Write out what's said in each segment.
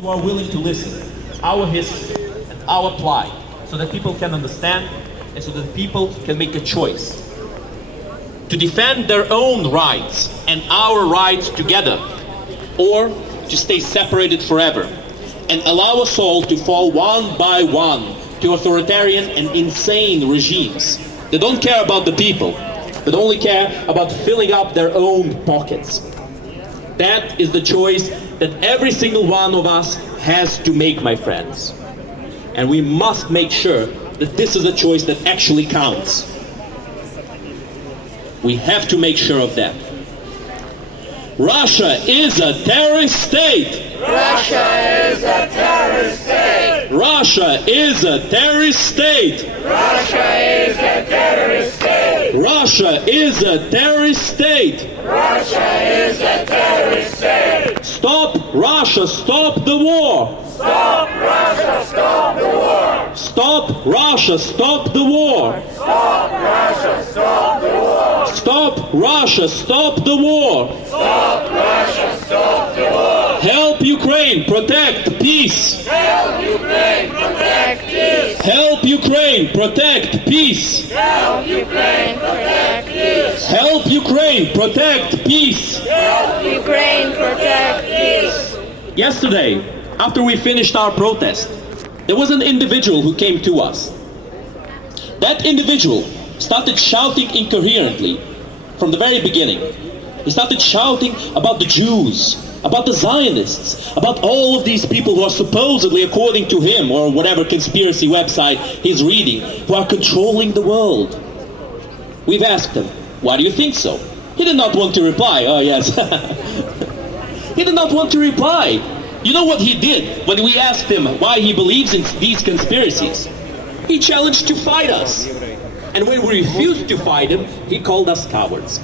who are willing to listen, our history and our plight, so that people can understand and so that people can make a choice to defend their own rights and our rights together, or to stay separated forever and allow us all to fall one by one to authoritarian and insane regimes that don't care about the people, but only care about filling up their own pockets. That is the choice that every single one of us has to make, my friends. And we must make sure that this is a choice that actually counts. We have to make sure of that. Russia is a terrorist state. Russia is a terrorist state. Russia is a terrorist state. Russia is a terrorist state. Russia is a terrorist state. Russia is a terrorist state. Stop Russia, stop the war. Stop Russia, stop the war. Stop Russia, stop the war. Stop Russia, stop the war. Stop Russia, stop the war. Stop Russia, stop the war. Help Ukraine, protect peace. Help Ukraine, protect peace. Help Ukraine, protect peace. Help Ukraine, protect peace. Help Ukraine, protect peace. Help Ukraine, protect peace. Yesterday, after we finished our protest, there was an individual who came to us. That individual started shouting incoherently from the very beginning. He started shouting about the Jews, about the Zionists, about all of these people who are supposedly, according to him, or whatever conspiracy website he's reading, who are controlling the world. We've asked him, why do you think so? He did not want to reply. Oh, yes. He did not want to reply. You know what he did when we asked him why he believes in these conspiracies? He challenged to fight us. And when we refused to fight him, he called us cowards.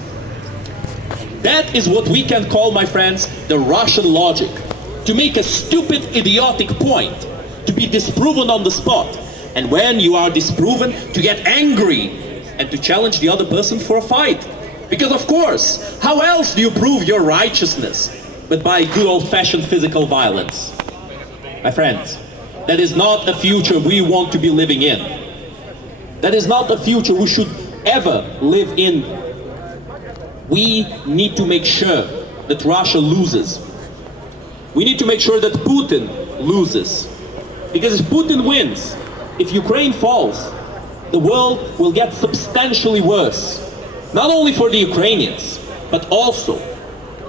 That is what we can call, my friends, the Russian logic. To make a stupid, idiotic point, to be disproven on the spot. And when you are disproven, to get angry and to challenge the other person for a fight. Because of course, how else do you prove your righteousness but by good old-fashioned physical violence? My friends, that is not a future we want to be living in. That is not a future we should ever live in. We need to make sure that Russia loses. We need to make sure that Putin loses. Because if Putin wins, if Ukraine falls, the world will get substantially worse. Not only for the Ukrainians, but also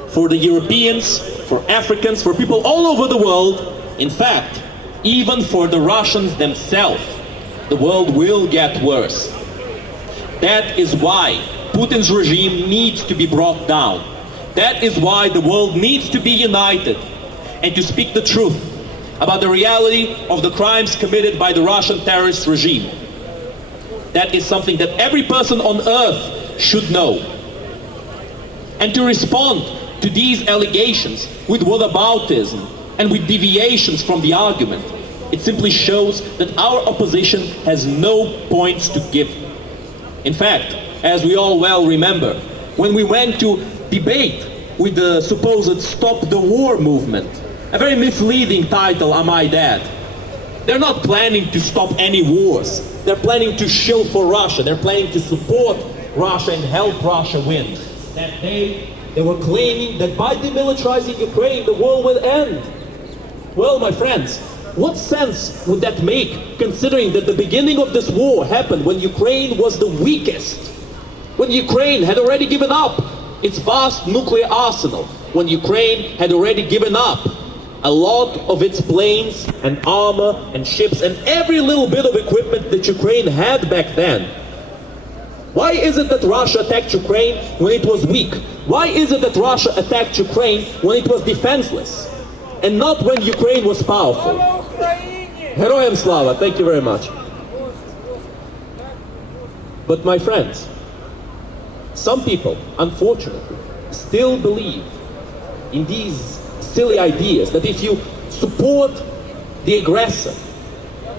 for the Europeans, for Africans, for people all over the world. In fact, even for the Russians themselves, the world will get worse. That is why Putin's regime needs to be brought down. That is why the world needs to be united and to speak the truth about the reality of the crimes committed by the Russian terrorist regime. That is something that every person on earth should know. And to respond to these allegations with whataboutism and with deviations from the argument, it simply shows that our opposition has no points to give. In fact, as we all well remember, when we went to debate with the supposed Stop the War movement, a very misleading title, I might add. They're not planning to stop any wars. They're planning to shill for Russia. They're planning to support Russia and help Russia win. That day, they were claiming that by demilitarizing Ukraine, the war will end. Well, my friends, what sense would that make, considering that the beginning of this war happened when Ukraine was the weakest? When Ukraine had already given up its vast nuclear arsenal. When Ukraine had already given up a lot of its planes and armor and ships and every little bit of equipment that Ukraine had back then. Why is it that Russia attacked Ukraine when it was weak? Why is it that Russia attacked Ukraine when it was defenseless? And not when Ukraine was powerful? Heroyam Slava, thank you very much. But my friends, some people, unfortunately, still believe in these silly ideas that if you support the aggressor,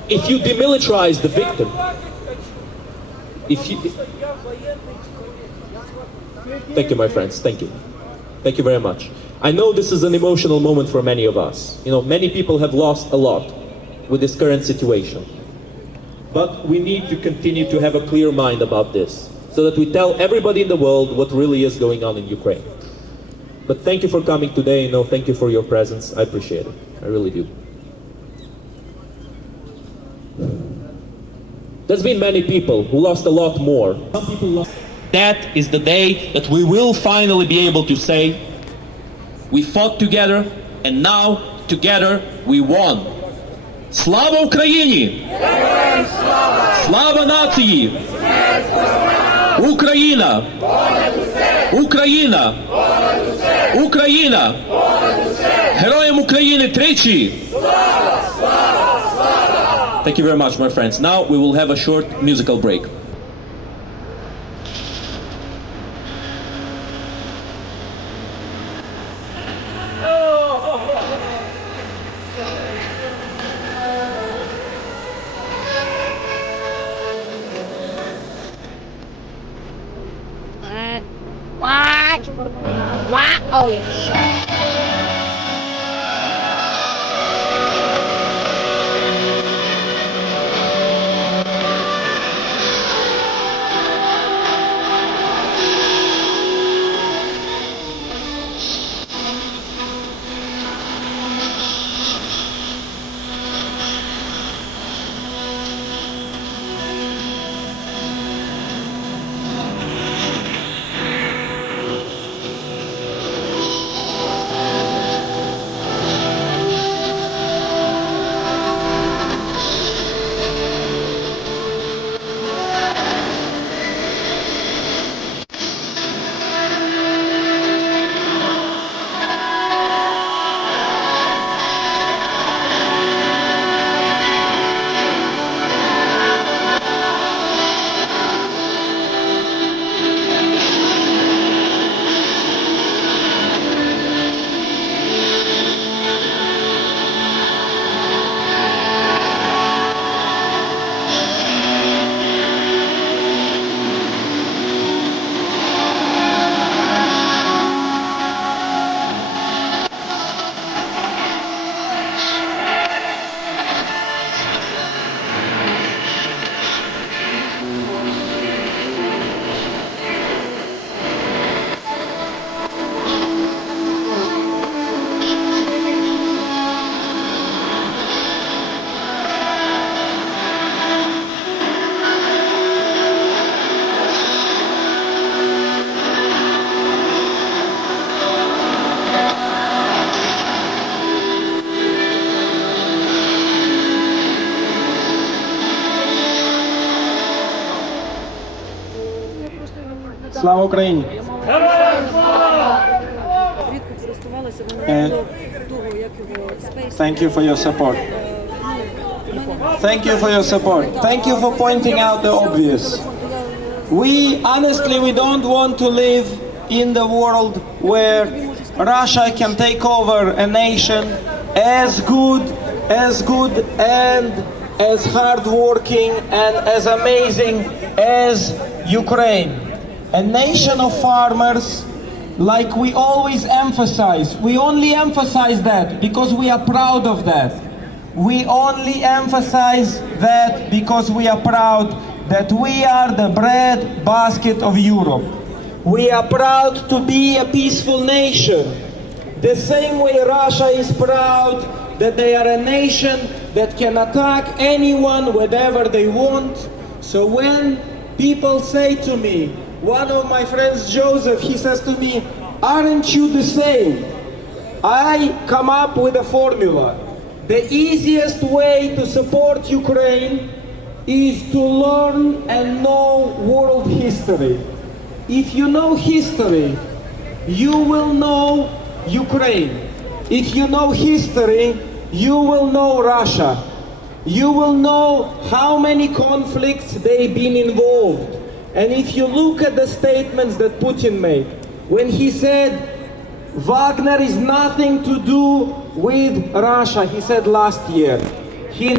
if you demilitarize the victim, if you... Thank you, my friends, thank you. Thank you very much. I know this is an emotional moment for many of us. Many people have lost a lot with this current situation. But we need to continue to have a clear mind about this, so that we tell everybody in the world what really is going on in Ukraine. But thank you for coming today. Thank you for your presence. I appreciate it. I really do. There's been many people who lost a lot more. Some people lost. That is the day that we will finally be able to say, we fought together, and now together we won. Слава Україні! Слава нації! Україна! Україна! Україна! Героям України тричі! Thank you very much, my friends. Now we will have a short musical break. What? Oh, shit. Слава Україні! Thank you for your support. Thank you for your support. Thank you for pointing out the obvious. We don't want to live in the world where Russia can take over a nation as good and as hardworking and as amazing as Ukraine. A nation of farmers, like we always emphasize. We only emphasize that because we are proud of that. We only emphasize that because we are proud that we are the bread basket of Europe. We are proud to be a peaceful nation. The same way Russia is proud that they are a nation that can attack anyone whenever they want. So when people say to me, one of my friends, Joseph, he says to me, aren't you the same? I come up with a formula. The easiest way to support Ukraine is to learn and know world history. If you know history, you will know Ukraine. If you know history, you will know Russia. You will know how many conflicts they've been involved. And if you look at the statements that Putin made, when he said Wagner is nothing to do with Russia, he said last year. He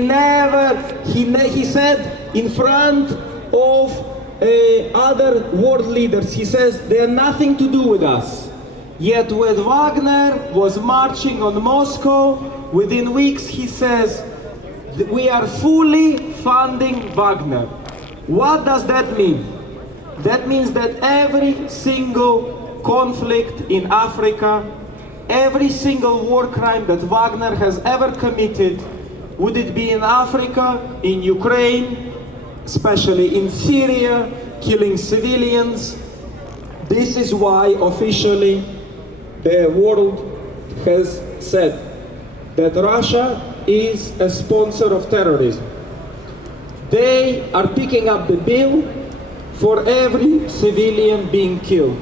said in front of other world leaders, he says they are nothing to do with us. Yet when Wagner was marching on Moscow, within weeks he says, we are fully funding Wagner. What does that mean? That means that every single conflict in Africa, every single war crime that Wagner has ever committed, would it be in Africa, in Ukraine, especially in Syria, killing civilians, this is why officially the world has said that Russia is a sponsor of terrorism. They are picking up the bill for every civilian being killed.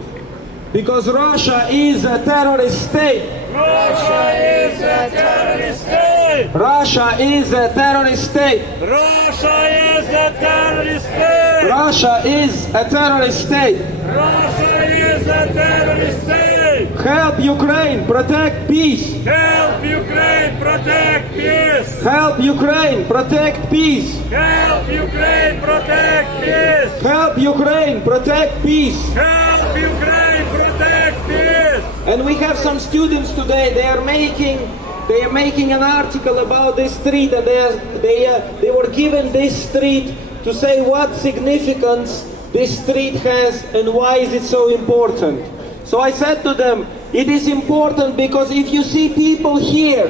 Because Russia is a terrorist state. Russia is a terrorist state. Russia is a terrorist state. Russia is a terrorist state. Russia is a terrorist state. Russia is a terrorist state. Help Ukraine protect peace. Help Ukraine protect peace. Help Ukraine protect peace. Help Ukraine protect peace. Help Ukraine protect peace. Help Ukraine protect peace. And we have some students today. They are making an article about this street, and they were given this street to say what significance this street has and why is it so important. So I said to them, it is important because if you see people here,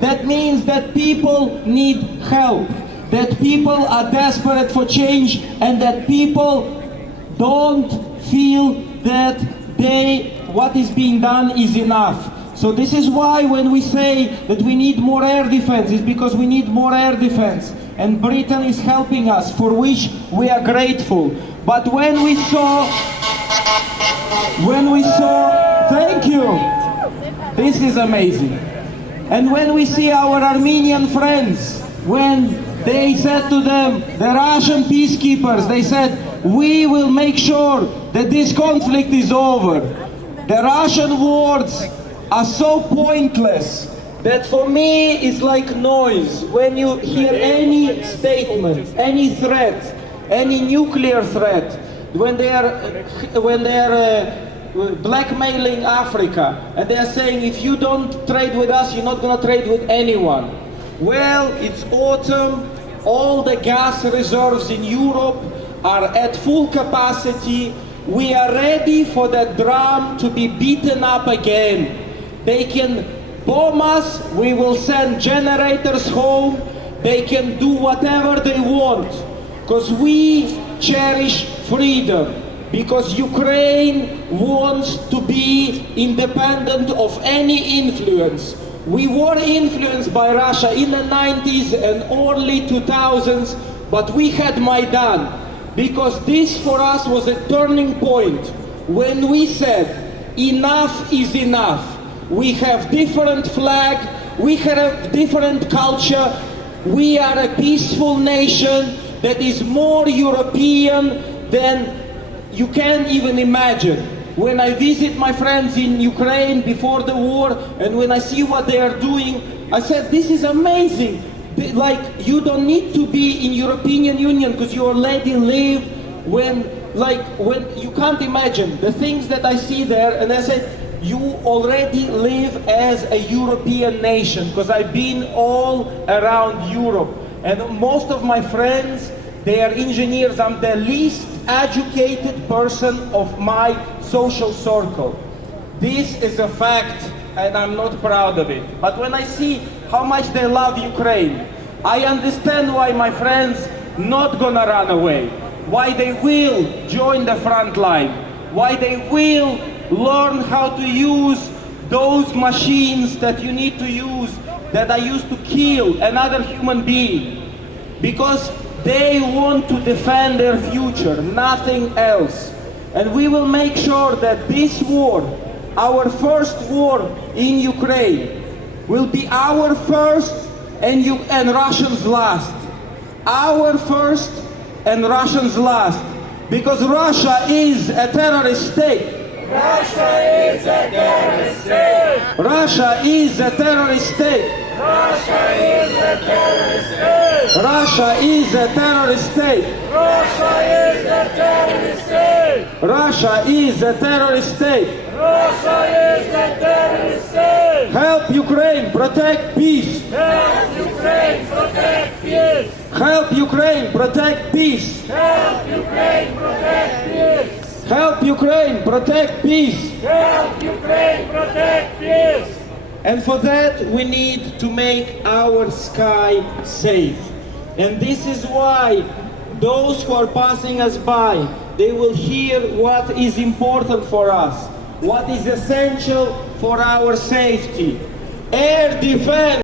that means that people need help, that people are desperate for change, and that people don't feel that what is being done is enough. So this is why when we say that we need more air defense, it's because we need more air defense. And Britain is helping us, for which we are grateful. But when we saw, thank you, this is amazing. And when we see our Armenian friends, when they said to them, the Russian peacekeepers, they said, we will make sure that this conflict is over. The Russian words are so pointless that for me it's like noise. When you hear any statement, any threat, any nuclear threat, when they are blackmailing Africa, and they are saying, if you don't trade with us, you're not going to trade with anyone. Well, it's autumn, all the gas reserves in Europe are at full capacity. We are ready for the drum to be beaten up again. They can bomb us, we will send generators home, they can do whatever they want, because we cherish freedom, because Ukraine wants to be independent of any influence. We were influenced by Russia in the 90s and early 2000s, but we had Maidan, because this for us was a turning point when we said, enough is enough. We have different flag, we have different culture, we are a peaceful nation that is more European than you can even imagine. When I visit my friends in Ukraine before the war, and when I see what they are doing, I said, this is amazing. Like, you don't need to be in European Union because you already live when you can't imagine the things that I see there. And I said, you already live as a European nation, because I've been all around Europe. And most of my friends, they are engineers. I'm the least educated person of my social circle. This is a fact, and I'm not proud of it. But when I see how much they love Ukraine, I understand why my friends not gonna run away, why they will join the front line, why they will learn how to use those machines that you need to use, that are used to kill another human being, because they want to defend their future, nothing else. And we will make sure that this war, our first war in Ukraine, will be our first and Russians last. Our first and Russians last. Because Russia is a terrorist state. Russia is a terrorist state. Russia is a terrorist state. Russia is a terrorist state. Russia is a terrorist state. Russia is a terrorist state. Russia is a terrorist state. Russia is the terrorist state. Help Ukraine protect peace. Help Ukraine protect peace. Help Ukraine protect peace. Help Ukraine protect peace. Help Ukraine protect peace. Help Ukraine protect peace. And for that we need to make our sky safe. And this is why those who are passing us by, they will hear what is important for us, what is essential for our safety. Air defense.